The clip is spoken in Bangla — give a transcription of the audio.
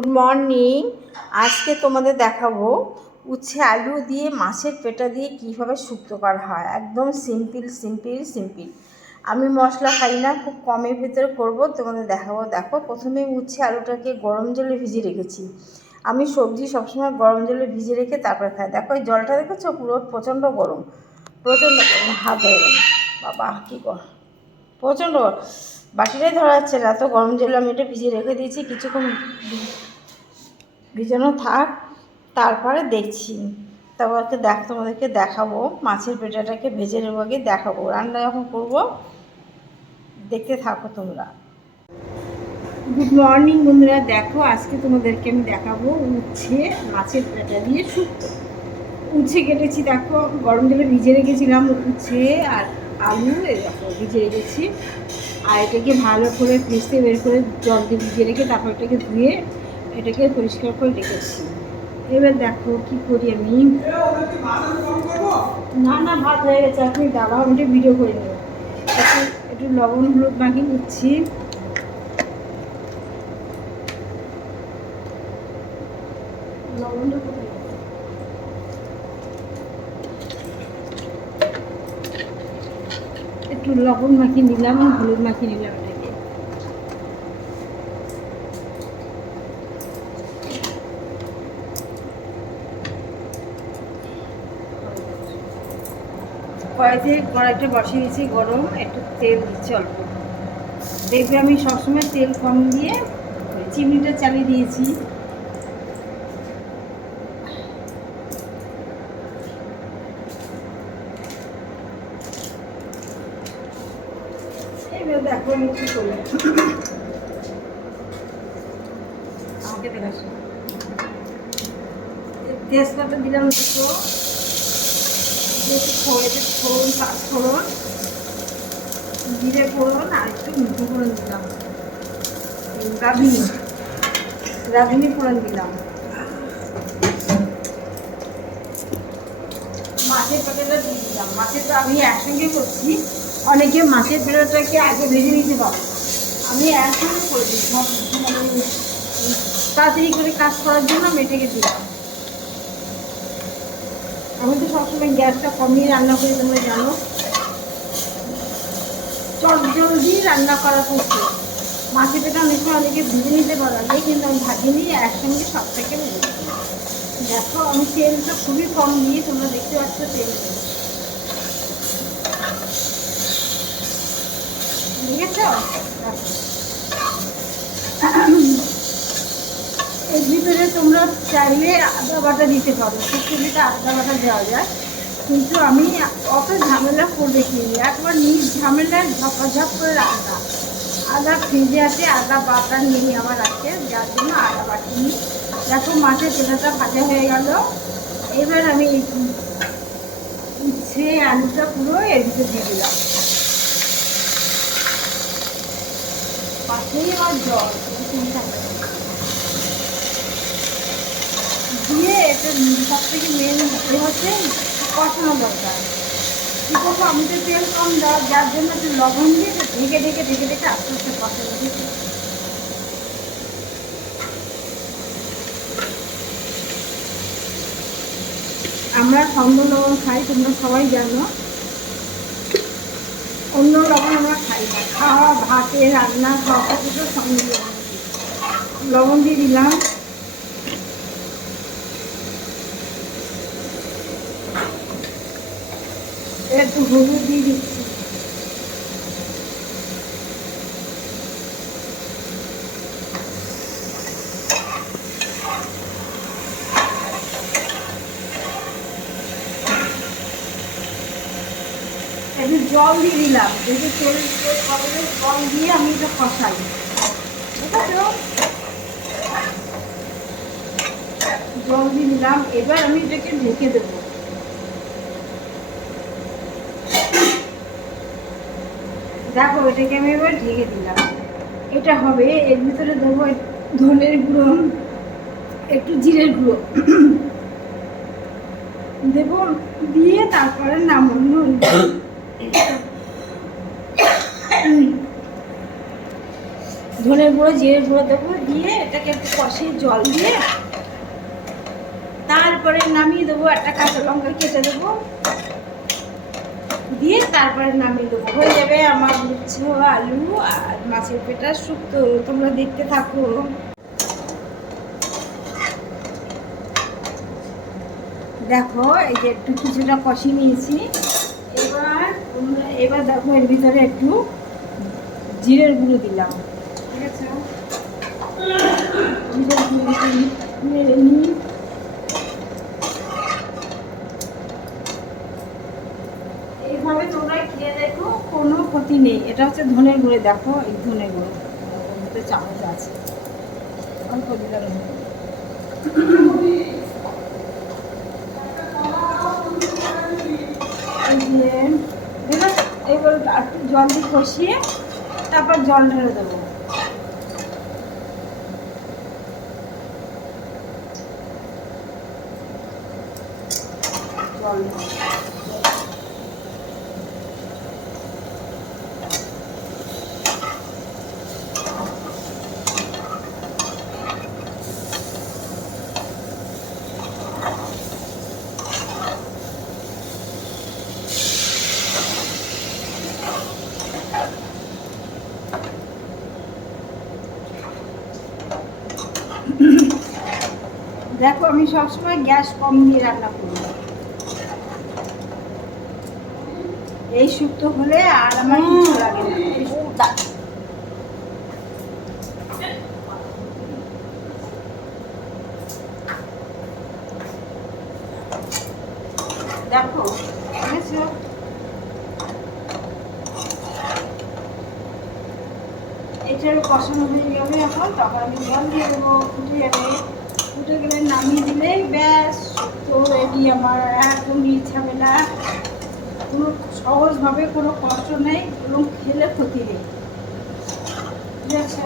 Good morning. আজকে তোমাদের দেখাবো উচ্ছে আলু দিয়ে মাছের পেটা দিয়ে কীভাবে শুক্তো করা হয়। একদম সিম্পল। আমি মশলা খাই না, খুব কমের ভিতরে করব, তোমাদের দেখাবো। দেখো, প্রথমে উচ্ছে আলুটাকে গরম জলে ভিজিয়ে রেখেছি। আমি সবজি সবসময় গরম জলে ভিজিয়ে রেখে তারপরে খাই। দেখো এই জলটা দেখেছো, পুরো প্রচণ্ড গরম, হাত হয়ে গেল। বাবা কী কর, প্রচণ্ড বাটিটাই ধরা যাচ্ছে না, এত গরম জলে আমি এটা ভিজিয়ে রেখে দিয়েছি। কিছুক্ষণ ভিজানো থাক, তারপরে দেখছি। তারপরকে তোমাদেরকে দেখাবো মাছের পেটাটাকে ভেজে নেবো, আগে দেখাবো রান্না যখন করবো, দেখতে থাকো তোমরা। গুড মর্নিং বন্ধুরা, দেখো আজকে তোমাদেরকে আমি দেখাবো উচ্ছে মাছের পেটা দিয়ে শুক্তো। উচ্ছে কেটেছি, দেখো গরম জলে ভিজে রেখেছিলাম উচ্ছে আর আলু, দেখো ভিজে রেখেছি। আর এটাকে ভালো করে ফ্রিজ বের করে জল দিয়ে ভিজিয়ে রেখে তারপর এটাকে ধুয়ে এটাকে পরিষ্কার করে রেখেছি। এবার দেখো কি করি আমি। না ভাত হয়ে গেছে, আপনি দাঁড়াও, আমি ভিডিও করে নেব। একটু লবণ হলুদ মাখিয়ে নিচ্ছি। একটু লবণ মাখিয়ে নিলাম, হলুদ মাখিয়ে নিলাম। এটাকে কড়াইটা বসিয়ে দিয়েছি গরম, একটু তেল দিচ্ছি অল্প। দেখবে আমি সবসময় তেল কম দিয়ে চিমনিটা চালিয়ে দিয়েছি। এবার দেখো আমি কী করি, আমাকে দেখাচ্ছি। তেজপাতা দিলাম দুটো, ফোড়ন, পাঁচফোড়ন, জিরে ফোড়ন আর একটু মিঠে ফোড়ন দিলাম, রাঁধুনি ফোড়ন দিলাম। মাছের পেটাটা দিয়ে দিলাম। মাছেরটা আমি একসঙ্গে করছি, অনেকে মাছের পেটাটাকে আগে ভেজে নিতে পারবো, আমি একসঙ্গে করে দিই। তাড়াতাড়ি করে কাজ করার জন্য আমি এটাকে দিলাম। আমি তো সবসময় গ্যাসটা কমিয়ে রান্না করি, তোমরা জানো, জলদি রান্না করা করছে। মাছের পেটা অনেক সময় অনেকে ভেজে নিতে পারা যায়, কিন্তু আমি ভাজিনি, একসঙ্গে সব থেকে ভেজে। দেখো আমি তেলটা খুবই কম দিয়ে, তোমরা দেখতে পাচ্ছ তেল ঠিক আছে। এর ভিতরে তোমরা চাইলে আদা বাটা দিতে পারো, শুক্তোতে আদা বাটা দেওয়া যায়, কিন্তু আমি অত ঝামেলা করে দেখিনি, একবার ঝামেলায় ঝপাঝপ করে রান্না। আদা ফ্রিজে আছে, আদা বাটা নেই আমার আছে, যার জন্য আদা বাটিনি। দেখো মাছের পেটাটা ভাজা হয়ে গেল। এবার আমি উচ্ছে আলুটা পুরো এর ভিতরে দিয়ে দিলাম। পাশেই আমার জল দিয়ে এটা সব থেকে মেন হচ্ছে কষানো দরকার। কী করবো, আমি তো তেল কম দেওয়া, যার জন্য একটু লবণ দিয়ে ঢেকে আস্তে আস্তে কষানো দিচ্ছি। আমরা সন্দ লবণ খাই, তোমরা সবাই জানো, অন্য লবণ আমরা খাই না। খাওয়া ভাতে রান্না সব কিছু সন্দ লবণ দিয়ে দিলাম। একটু হলুদ দিয়ে দিচ্ছি। একটু জল দিয়ে দিলাম, যদি তেল জল দিয়ে আমি এটা কষাই, ঠিক আছে। জল দিয়ে দিলাম, এবার আমি এটাকে ঢেকে দেবো। দেখো এটাকে আমি এবার ঢেকে দিলাম। এটা হবে, এর ভিতরে দেবো ধনের গুঁড়ো, একটু জিরের গুঁড়ো দেবো, দিয়ে তারপরে নামানো। ধনের গুঁড়ো জিরের গুঁড়ো দেবো, দিয়ে এটাকে একটু কষিয়ে জল দিয়ে তারপরে নামিয়ে দেবো। একটা কাঁচা লঙ্কা কেটে দেবো, দিয়ে তারপরে নামিয়ে দেবো। হয়ে যাবে আমার উচ্ছে আলু আর মাছের পেটার শুক্তো। তোমরা দেখতে থাকো। দেখো এই যে একটু কিছুটা কষিয়ে নিয়েছি। এবার দেখো এর ভিতরে একটু জিরের গুঁড়ো দিলাম, ঠিক আছে? জিরের গুঁড়ো মেরে নিই। এইভাবে তোমরা খেয়ে দেখো, কোনো ক্ষতি নেই। এটা হচ্ছে ধনের গুঁড়ো, দেখো এই ধনের গুঁড়ো চামচ আছে, অল্প দিলাম। এবার একটু জল দিয়ে কষিয়ে তারপর জল ঢেলে দেবো। জল দেখো আমি সবসময় গ্যাস কম দিয়ে রান্না করি। এই শুক্তো হলে আর আমার কিছু লাগে না। দেখো এটার কষানো হয়ে যাবে এখন, তখন আমি জল দিয়ে দেবো, ফুটে যাবে। ফুটে গেলে নামিয়ে দিলেই ব্যাস শুক্তো রেডি আমার। একদম ঝামেলা, কোনো সহজভাবে কোনো কষ্ট নেই এবং খেলে ক্ষতি নেই, ঠিক আছে?